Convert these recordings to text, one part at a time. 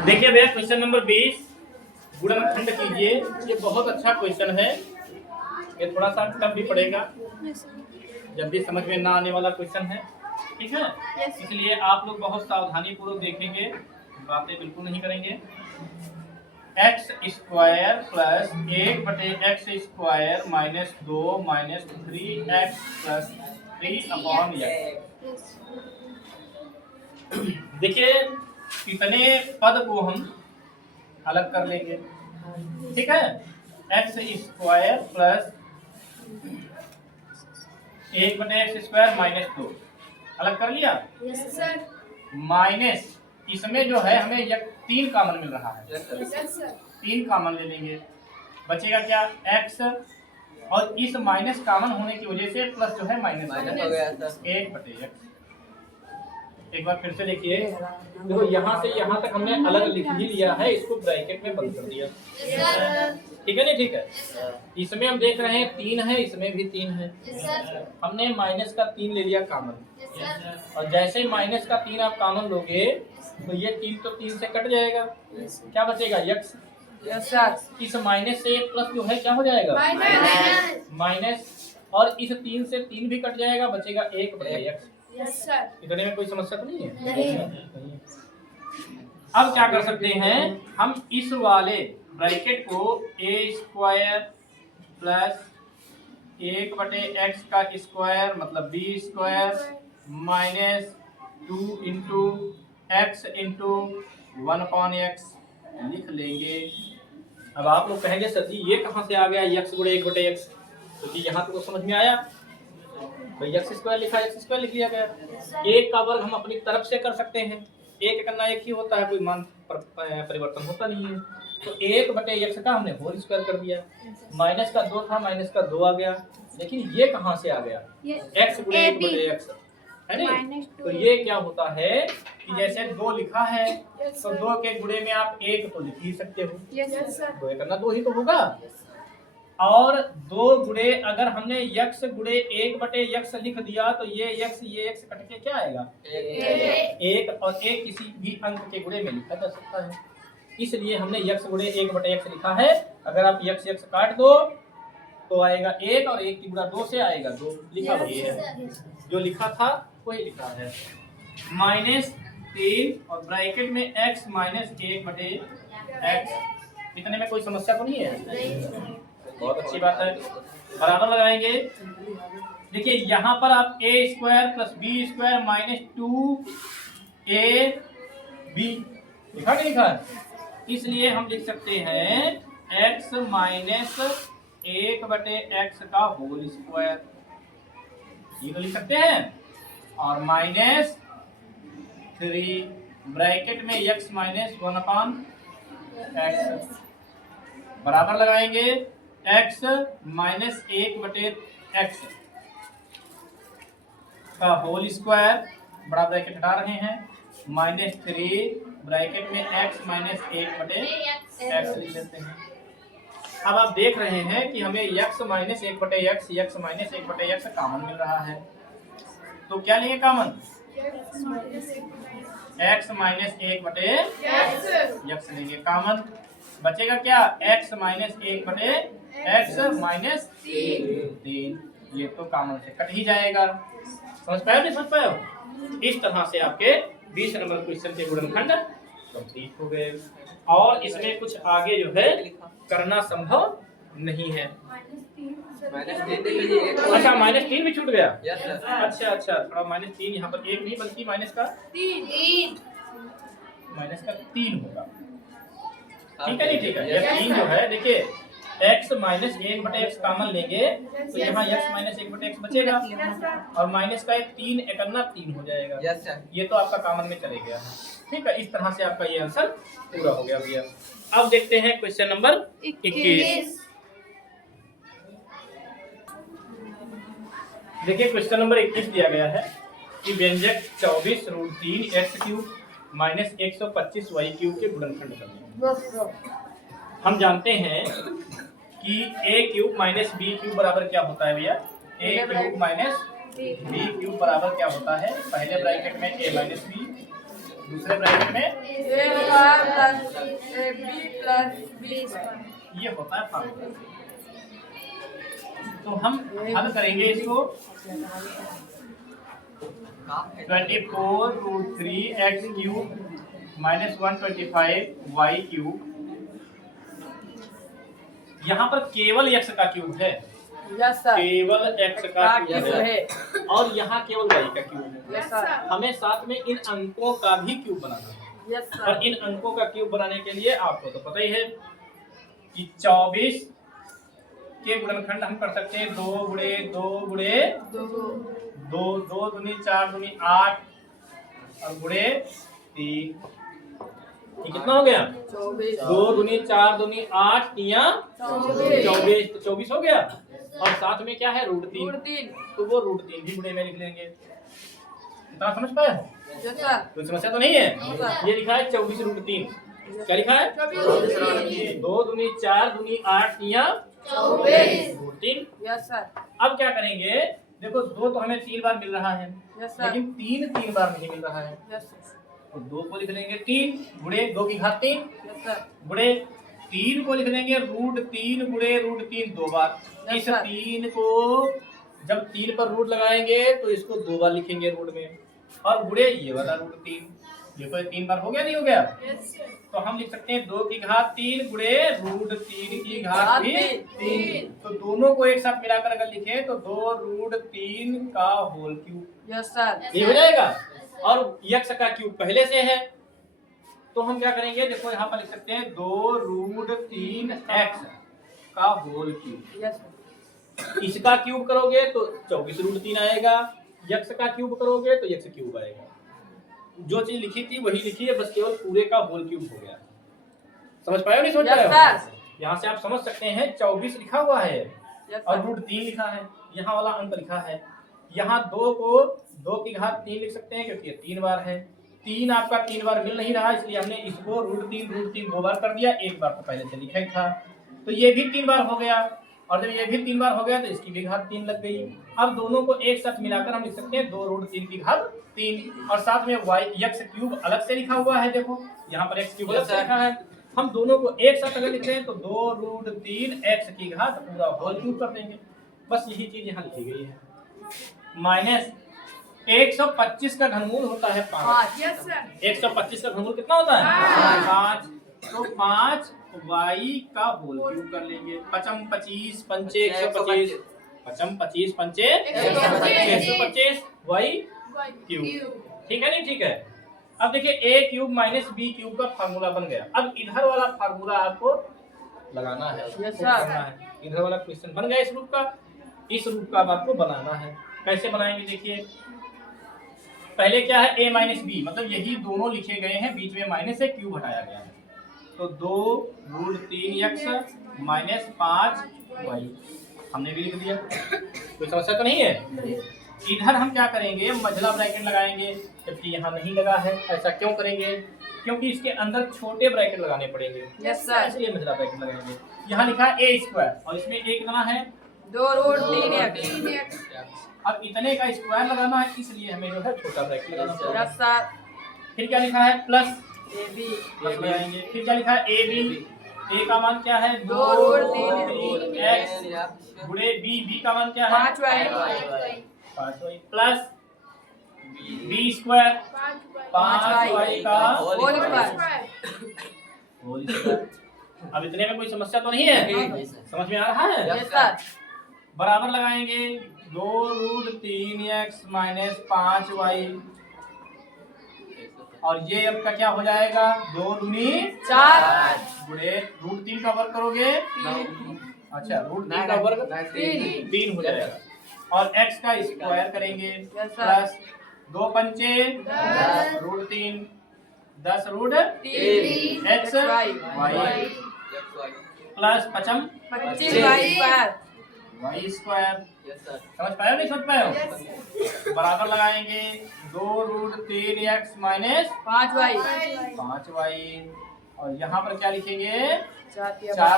देखिए भैया question number 20 गुणनखंड कीजिए। ये बहुत अच्छा क्वेश्चन है। ये थोड़ा सा टफ भी पड़ेगा, जल्दी समझ में ना आने वाला क्वेश्चन है। ठीक है, इसलिए आप लोग बहुत सावधानी पूर्वक देखेंगे, बातें बिल्कुल नहीं करेंगे। X square plus 1/x² minus 2 minus 3x plus 3/x। देखिए कितने पद को हम अलग कर लेंगे। ठीक है, x² प्लस 1/x² माइनस 2 अलग कर लिया। Yes sir. माइनस इसमें जो है हमें 3 कॉमन मिल रहा है। Yes sir. 3 कॉमन ले लेंगे, बचेगा क्या x, और इस माइनस कॉमन होने की वजह से प्लस जो है माइनस हो गया 1/x। एक बार फिर से लिखिए, देखो यहाँ से यहाँ तक हमने अलग लिख ही लिया है, इसको ब्रैकेट में बंद कर दिया। ठीक है नहीं? ठीक है, इसमें हम देख रहे हैं 3 है, इसमें भी 3 है। हमने माइनस का 3 ले लिया कॉमन, और जैसे माइनस का 3 आप कॉमन लोगे तो ये 3 तो 3 से कट जाएगा, क्या बचेगा x। इस माइनस से एक प्लस जो है क्या हो जाएगा माइनस, और इस 3 से 3 भी कट जाएगा, बचेगा 1/x। इतने में कोई समस्या तो नहीं है? नहीं। अब क्या कर सकते हैं हम, इस वाले ब्रैकेट को a² प्लस 1/x² मतलब b² minus 2 into x into 1/x लिख लेंगे। अब आप लोग कहेंगे सर जी ये कहाँ से आ गया x गुणे 1/x, क्योंकि यहाँ तो समझ में आया भाई x² लिखा, x² लिख लिया गया। एक का वर्ग हम अपनी तरफ से कर सकते हैं, एक करना एक ही होता है, कोई मान परिवर्तन होता नहीं है। तो 1/x का हमने होल स्क्वायर कर दिया। माइनस का 2 था, माइनस का 2 आ गया, लेकिन ये कहाँ से आ गया x गुणे 1/x है नहीं। तो ये क्या होता है कि जैसे 2 लिखा है तो 2 के गुणे में आप 1 तो लिख ही सकते हो, 2 करना 2 ही तो होगा। और 2 गुणे अगर हमने x गुणे 1/x लिख दिया तो ये x कट के क्या आएगा 1, और 1 किसी भी अंक के गुणे में लिखा जा सकता है, इसलिए हमने x गुणे 1/x लिखा है। अगर आप x काट दो तो आएगा 1, और 1 की गुणा 2 से आएगा 2, लिखा वही है, जो लिखा था वही लिखा है। माइनस 3 और ब्रैकेट में x माइनस 1/x। इतने में कोई समस्या तो नहीं है? बहुत अच्छी बात है, बराबर लगाएंगे। देखिए यहाँ पर आप a² plus b² minus 2ab लिखा कि लिखा, इसलिए हम लिख सकते हैं x माइनस 1/x का होल स्क्वायर, ये तो लिख सकते हैं, और माइनस 3 ब्रैकेट में x माइनस 1/x बराबर लगाएंगे x माइनस 1/x का होल स्क्वायर, बड़ा ब्रैकेट हटा रहे हैं, माइनस 3 ब्रैकेट में x माइनस 1/x लिख लेते हैं। अब आप देख रहे हैं कि हमें x माइनस 1/x कॉमन मिल रहा है, तो क्या लेंगे कॉमन, x माइनस 1/x लेंगे कॉमन, बचेगा क्या x माइनस 1/x माइनस 3, ये तो कॉमन से कट ही जाएगा। समझ पाए नहीं समझ पाए? इस तरह से आपके 20 नंबर क्वेश्चन के गुणनखंड कंप्लीट हो गए, और इसमें कुछ आगे जो है करना संभव नहीं है। अच्छा -3 भी छूट गया। अच्छा, थोड़ा -3 यहाँ पर 1 नहीं बल्कि माइनस का 3 होगा। ठीक है नहीं? ठीक है, ये 3 जो है देखिए x माइनस 1/x कॉमन लेंगे तो यहाँ x माइनस 1/x बचेगा, और माइनस का 3 एकन्ना 3 हो जाएगा, ये तो आपका कॉमन में चले गया है। ठीक है, इस तरह से आपका ये आंसर पूरा हो गया भैया। अब देखते हैं क्वेश्चन नंबर 21। देखिए क्वेश्चन नंबर 21 दिया गया है कि व्यंजक 24√3x³ माइनस 125y³ के गुणनखंड करने। हम जानते हैं कि a³ माइनस b³ बराबर क्या होता है भैया, a³ माइनस b³ बराबर क्या होता है, पहले ब्रैकेट में a माइनस b, दूसरे ब्रैकेट में plus AB plus B square. ये होता है फार्मूला। तो हम हल करेंगे इसको। 24√3x³ माइनस 125y³ यहाँ पर केवल x का क्यूब है। Yes sir. केवल x का क्यूब है है और यहाँ केवल y का क्यूब है। Yes sir. हमें साथ में इन अंकों का भी क्यूब बनाना है। Yes sir. और इन अंकों का क्यूब बनाने के लिए आपको तो पता ही है कि 24 के गुणनखंड हम कर सकते हैं 2 गुणे 2 गुणे 2 2 दूनी 4 दूनी 8 और गुणे 3। ये कितना हो गया? 24। 2 दूनी 4 दूनी 8 तिया 24 तो 24 हो गया। और साथ में क्या है? √3। तो वो √3 भी गुणे में लिख लेंगे। इतना समझ पाए हो? Yes sir. कोई समस्या तो नहीं है? ये लिखा है 24√3। क्या लिखा है? 2 दूनी 4 दूनी 8 तिया 24। Yes sir. अब क्या करेंगे? देखो 2 तो हमें 3 बार मिल रहा है, यस सर। लेकिन 3 बार नहीं मिल रहा है। यस तो 2 को लिख लेंगे 3 गुणे 2 की घात 3 सर। गुणे 3 को लिख लेंगे √3 गुणे √3 2 बार। इस 3 को जब 3 पर रूट लगाएंगे तो इसको 2 बार लिखेंगे रूट में, और गुणे ये वाला √3। देखो 3 बार हो गया नहीं हो गया? तो हम लिख सकते हैं 2 की घात 3 गुणे √3 की घात भी 3। तो दोनों को एक साथ मिलाकर अगर लिखें तो 2√3 का होल क्यूब। Yes sir. ये हो जाएगा। और x का क्यूब पहले से है तो हम क्या करेंगे? देखो यहाँ पर लिख सकते हैं 2√3x का होल क्यूब। यस। इसका क्यूब करोगे तो 24√3 आएगा, x का क्यूब करोगे तो x क्यूब आएगा। जो चीज लिखी थी वही लिखी है, बस केवल पूरे का होल क्यूब हो गया। समझ पाए नहीं? समझ पाए? यहाँ से आप समझ सकते हैं 24 लिखा हुआ है और √3 लिखा है, यहाँ वाला अंक लिखा है। यहाँ 2 को 2 की घात 3 लिख सकते हैं क्योंकि ये 3 बार है। 3 आपका 3 बार मिल नहीं रहा, इसलिए हमने इसको √3 2 बार कर दिया, 1 बार तो पहले से लिखा ही था। तो ये भी 3 बार हो गया, और जब ये भी 3 बार हो गया तो इसकी भी घात 3 लग गई। अब दोनों को एक साथ मिलाकर हम लिख सकते हैं 2√3 की घात 3, और साथ में x क्यूब अलग से लिखा हुआ है। देखो यहाँ पर x क्यूब अलग से लिखा है। हम दोनों को एक साथ अगर लिख रहे हैं तो 2√3x की घात पूरा होल क्यूब कर देंगे। बस यही चीज यहाँ लिखी गई है। माइनस 125 का घनमूल होता है 5। 125 का घनमूल कितना होता है? 5। तो 5y का होल क्यूब कर लेंगे। 5 25 पंचे 125, 5 25 पंचे 125 y क्यूब। ठीक है नहीं? ठीक है। अब देखिए a³ माइनस b³ का फार्मूला बन गया। अब इधर वाला फार्मूला आपको लगाना है। इधर वाला क्वेश्चन बन गया इस रूप का। इस रूप का आपको बनाना है। कैसे बनाएंगे? देखिए पहले क्या है? a माइनस b, मतलब यही दोनों लिखे गए हैं, बीच में माइनस से क्यूब हटाया गया है। तो 2√3x माइनस 5y हमने भी लिख दिया। कोई समस्या तो नहीं है? इधर हम क्या करेंगे? मझला ब्रैकेट लगाएंगे, जबकि यहाँ नहीं लगा है। ऐसा क्यों करेंगे? क्योंकि इसके अंदर छोटे ब्रैकेट लगाने पड़ेंगे। Yes sir. इसलिए मझला ब्रैकेट लगाएंगे। यहाँ लिखा है a² और इसमें a कितना है? 2√3x। अब इतने का स्क्वायर लगाना है, इसलिए हमें जो है छोटा ब्रैकेट लगाना पड़ेगा। Yes sir. फिर क्या लिखा है? प्लस AB प्लस लगाएंगे। फिर क्या लिखा है? AB, a का मान क्या है? 2√3x गुणे b का मान क्या है? 5y 5y plus b² 5y का होल स्क्वायर। अब इतने में कोई समस्या तो नहीं है? समझ में आ रहा है? Yes sir. बराबर लगाएंगे 2√3x माइनस 5y, और ये अब का क्या हो जाएगा? 2 दूनी 4 गुणे √3 का वर्ग करोगे। अच्छा √3 का वर्ग 3 हो जाएगा, और x का स्क्वायर करेंगे। प्लस 2 पंचे 10√3 10√3x y प्लस 25y² समझ पाए हो नहीं? समझ पाए हो? बराबर लगाएंगे 2√3x माइनस 5y, और यहाँ पर क्या लिखेंगे? 4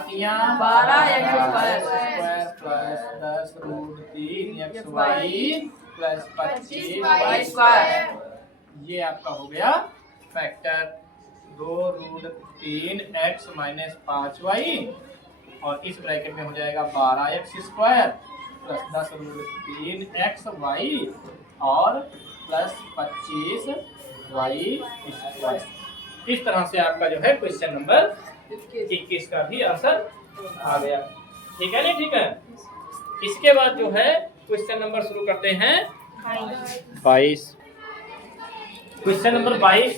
तिया 12x² plus 10√3xy plus 25y²। ये आपका हो गया फैक्टर। 2√3x माइनस 5y और इस ब्रैकेट में हो जाएगा 12x² प्लस 10√3xy और प्लस 25y²। इस तरह से आपका जो है क्वेश्चन नंबर 21 का भी आंसर आ गया। ठीक है नहीं? ठीक है। इसके बाद जो है क्वेश्चन नंबर शुरू करते हैं 22। क्वेश्चन नंबर 22,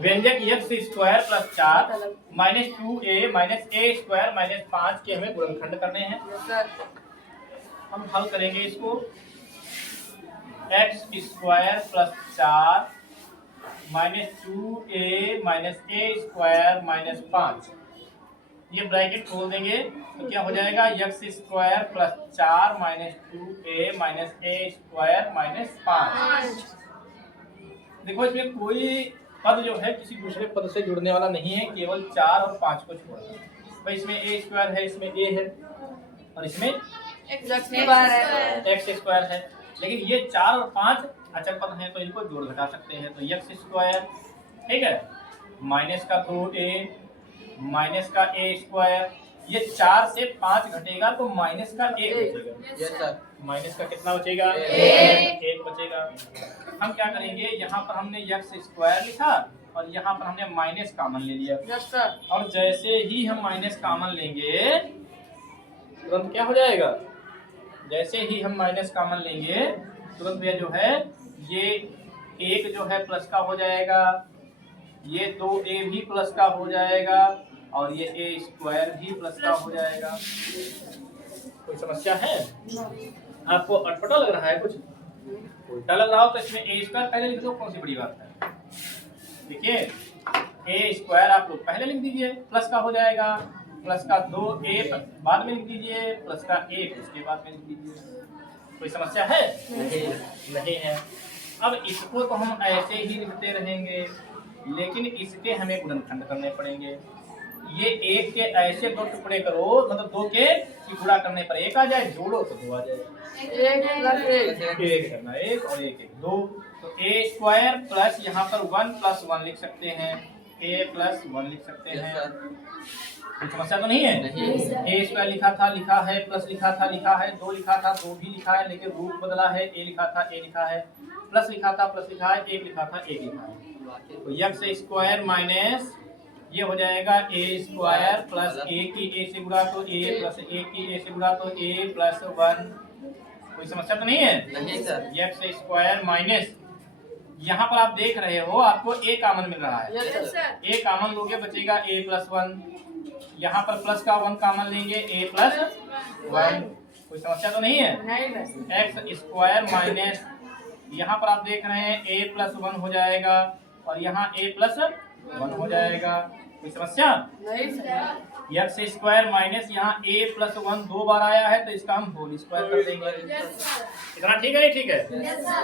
व्यंजक x² plus 4 minus 2a minus a² minus 5 के हमें गुणनखंड करने हैं। हम हल करेंगे इसको। x² plus 4 minus 2a minus a² minus 5, ये ब्रैकेट खोल देंगे तो क्या हो जाएगा x² plus 4 minus 2a minus a² minus 5। देखो इसमें कोई पद जो है किसी दूसरे पद से जुड़ने वाला नहीं है, केवल 4 और 5 को छोड़कर। भाई इसमें a² है, इसमें a है और इसमें x² है, लेकिन ये 4 और 5 अचर पद हैं तो इनको जोड़ घटा सकते हैं। तो x², ठीक है, माइनस का 2a माइनस का a², ये 4 से 5 घटेगा तो माइनस का 1 बचेगा। माइनस का कितना बचेगा? 1 बचेगा। हम क्या करेंगे, यहाँ पर हमने x² लिखा और यहाँ पर हमने माइनस कॉमन ले लिया। और जैसे ही हम माइनस कॉमन लेंगे तुरंत क्या हो जाएगा, जैसे ही हम माइनस कॉमन लेंगे तुरंत ये जो है ये 1 जो है प्लस का हो जाएगा, ये 2a भी प्लस का हो जाएगा और ये a² भी प्लस का हो जाएगा। कोई समस्या है? आपको अटपटा लग रहा है, कुछ उल्टा लग रहा हो तो इसमें a² पहले लिख दो, कौन सी बड़ी बात है। देखिए a² आप लोग पहले लिख दीजिए, प्लस का हो जाएगा, प्लस का 2a बाद में लिख दीजिए, प्लस का 1 उसके बाद में लिख दीजिए। कोई समस्या है? नहीं है। अब इसको तो हम ऐसे ही लिखते रहेंगे, लेकिन इसके हमें गुणनखंड करने पड़ेंगे। ये 1 के ऐसे 2 टुकड़े करो, मतलब 2 के गुणा करने पर 1 आ जाए, जोड़ो तो 2 आ जाए। 1 करना, 1 और 1 2, तो a² प्लस यहाँ पर 1 प्लस 1 लिख सकते हैं, a प्लस 1 लिख सकते हैं। कोई समस्या तो नहीं है? a² लिखा है, प्लस लिखा है, 2 लिखा था, 2 भी लिखा है, लेकिन रूप बदला है, a लिखा था, a लिखा है, प्लस लिखा था, प्लस लिखा है, 1 लिखा था, 1 लिखा है। तो x² माइनस ये हो जाएगा a² प्लस a की a से गुणा तो a प्लस a की a से गुणा तो a प्लस 1। कोई समस्या तो नहीं है? नहीं सर। x² माइनस यहाँ पर आप देख रहे हो आपको a कॉमन मिल रहा है, a कॉमन लोगे बचेगा a प्लस 1, यहाँ पर प्लस का 1 कॉमन लेंगे a प्लस 1। कोई समस्या तो नहीं है? x² माइनस यहाँ पर आप देख रहे हैं a प्लस 1 हो जाएगा और यहाँ a प्लस 1 हो जाएगा। कोई समस्या नहीं सर। x² माइनस यहाँ a प्लस 1 2 बार आया है तो इसका हम होल स्क्वायर कर देंगे। इतना ठीक है? नहीं ठीक है।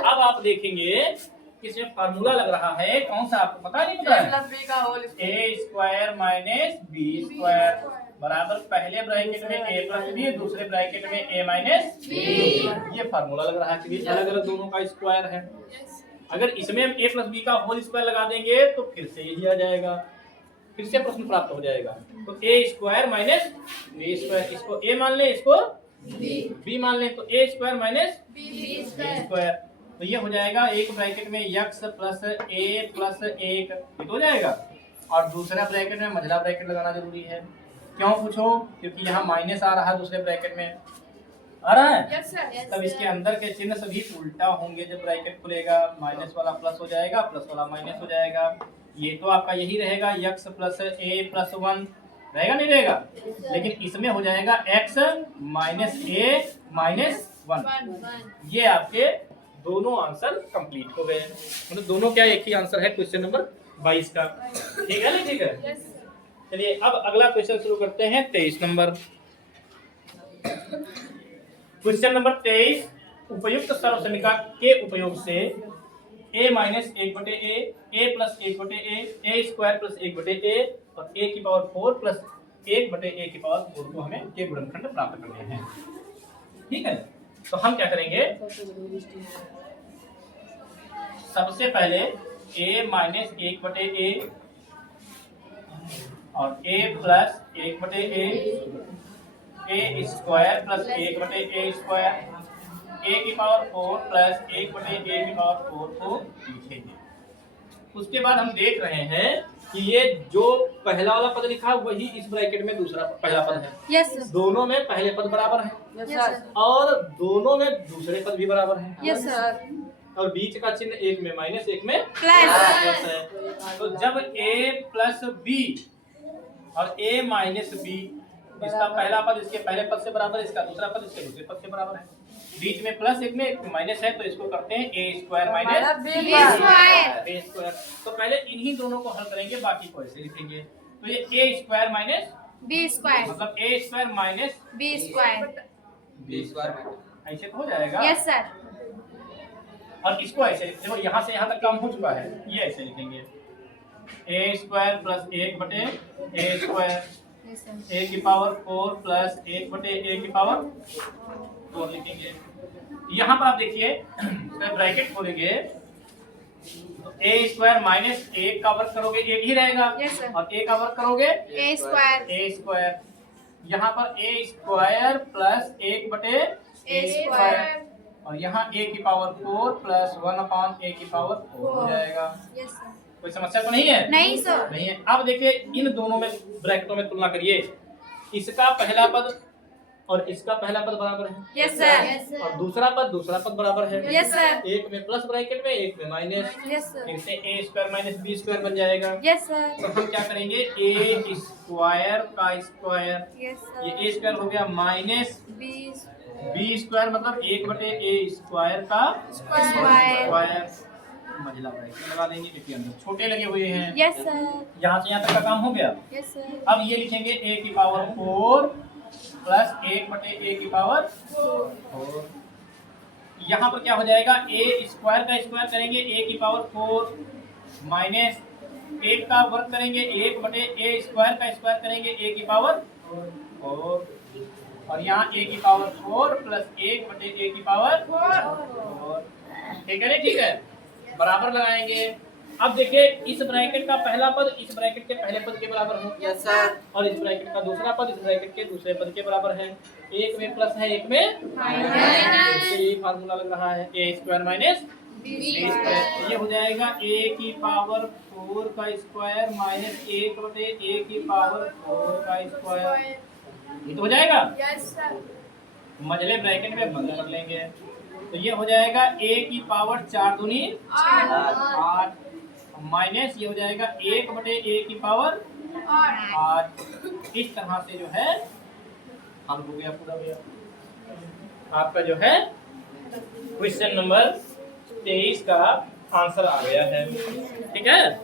अब आप देखेंगे इसमें फार्मूला लग रहा है, कौन सा आपको पता नहीं पता है? a² माइनस b² बराबर पहले ब्रैकेट में a प्लस b, दूसरे ब्रैकेट में a माइनस b। ये फार्मूला लग रहा है कि अलग अलग दोनों का स्क्वायर है। अगर इसमें हम a प्लस b का होल स्क्वायर लगा देंगे तो फिर से यही आ जाएगा, फिर से प्रश्न प्राप्त हो जाएगा। तो a² माइनस b², इसको a मान ले, इसको b मान ले, तो a² माइनस b²। तो ये हो जाएगा एक ब्रैकेट में x प्लस a प्लस 1 ये तो हो जाएगा, और दूसरा ब्रैकेट में मझला ब्रैकेट लगाना जरूरी है। क्यों पूछो? क्योंकि यहाँ माइनस आ रहा है, दूसरे ब्रैकेट में आ रहा है। तब इसके अंदर के चिन्ह सभी उल्टा होंगे, जब ब्रैकेट खुलेगा माइनस वाला प्लस हो जाएगा, प्लस वाला माइनस हो जाएगा। ये तो आपका यही रहेगा x प्लस a प्लस 1 रहेगा, नहीं रहेगा? लेकिन इसमें हो जाएगा x माइनस a माइनस 1। ये आपके दोनों आंसर कंप्लीट हो गए, मतलब दोनों क्या एक ही आंसर है क्वेश्चन नंबर 22 का। ठीक है ना? ठीक है। चलिए अब अगला क्वेश्चन शुरू करते हैं 23 नंबर। क्वेश्चन नंबर 23, उपयुक्त सर्वसमीका के उपयोग से a minus 1/a, a plus 1/a, a² plus 1/a और a की पावर 4 प्लस 1/a की पावर 4 को हमें के गुणनखंड प्राप्त करने हैं। ठीक है, तो हम क्या करेंगे, सबसे पहले a माइनस 1/a और a plus 1/a square plus 1/a square a की पावर 4 प्लस 1/a की पावर 4 को लिखेंगे। उसके बाद हम देख रहे हैं कि ये जो पहला वाला पद लिखा वही इस ब्रैकेट में दूसरा पहला पद है। Yes sir. दोनों में पहले पद बराबर है यस सर। और दोनों में दूसरे पद भी बराबर है। Yes sir. और बीच का चिन्ह एक में माइनस एक में प्लस है। तो जब a प्लस b और a माइनस b, इसका पहला पद इसके पहले पद से बराबर है, इसका दूसरा पद इसके दूसरे पद से बराबर है, बीच में प्लस एक में माइनस है, तो इसको करते हैं a square minus B square. b square. तो पहले इन्हीं दोनों को हल करेंगे, बाकी को ऐसे लिखेंगे। तो ये a square minus B square. मतलब a square minus B square. b square ऐसे तो हो जाएगा। Yes sir. और इसको ऐसे देखो, यहाँ से यहाँ तक कम हो चुका है, ये ऐसे लिखेंगे a square plus 1/a square yes sir. a की पावर 4 प्लस 1/a की पावर 4 लिखेंगे। यहाँ पर आप देखिए ब्रैकेट खोलेंगे तो a स्क्वायर माइनस 1 का वर्ग करोगे 1 ही रहेगा। Yes sir. और a का वर्ग करोगे ए स्क्वायर। a square. यहाँ पर a square plus 1/a square. और यहाँ a की पावर 4 प्लस 1/a की पावर 4 हो जाएगा। Yes sir. कोई समस्या तो नहीं है? नहीं सर। नहीं है। अब देखिए इन दोनों में ब्रैकेटों में तुलना करिए, इसका पहला पद और इसका पहला पद बराबर है। Yes sir. और दूसरा पद बराबर है। Yes sir. एक में प्लस ब्रैकेट में, एक में माइनस, यस सर। फिर से a square minus b square बन जाएगा। Yes sir. तो हम क्या करेंगे, a स्क्वायर का स्क्वायर, यस सर। ये a स्क्वायर हो गया माइनस बी b स्क्वायर मतलब 1/a स्क्वायर का स्क्वायर। महिला ब्रैकेट लगा देंगे क्योंकि अंदर छोटे लगे हुए हैं। Yes sir. यहाँ से यहाँ तक का काम हो गया। Yes sir. अब ये लिखेंगे a की पावर 4 प्लस 1/a की पावर 4। यहाँ पर क्या हो जाएगा, a स्क्वायर का स्क्वायर करेंगे a की पावर 4 माइनस 1 का वर्ग करेंगे 1/a स्क्वायर का स्क्वायर करेंगे a की पावर 4 और यहाँ a की पावर 4 प्लस 1/a की पावर 4। ठीक है, नहीं ठीक है, बराबर लगाएंगे। अब देखिए इस ब्रैकेट का पहला पद इस ब्रैकेट के पहले पद के बराबर है। Yes sir. और इस ब्रैकेट का दूसरा पद इस ब्रैकेट के दूसरे पद के बराबर है। एक में प्लस है, एक में माइनस। ये फार्मूला लग रहा है a square minus b square. ये हो जाएगा a की पावर 4 का स्क्वायर माइनस 1/a की पावर 4 का स्क्वायर। ये तो हो जाएगा। Yes sir. मझले ब्रैकेट में बंद कर लेंगे तो ये हो जाएगा a की पावर 4 दूनी 8 माइनस ये हो जाएगा 1/a की पावर 8। इस तरह से जो है हल हो गया पूरा भैया। आपका जो है क्वेश्चन नंबर 23 का आंसर आ गया है। ठीक है।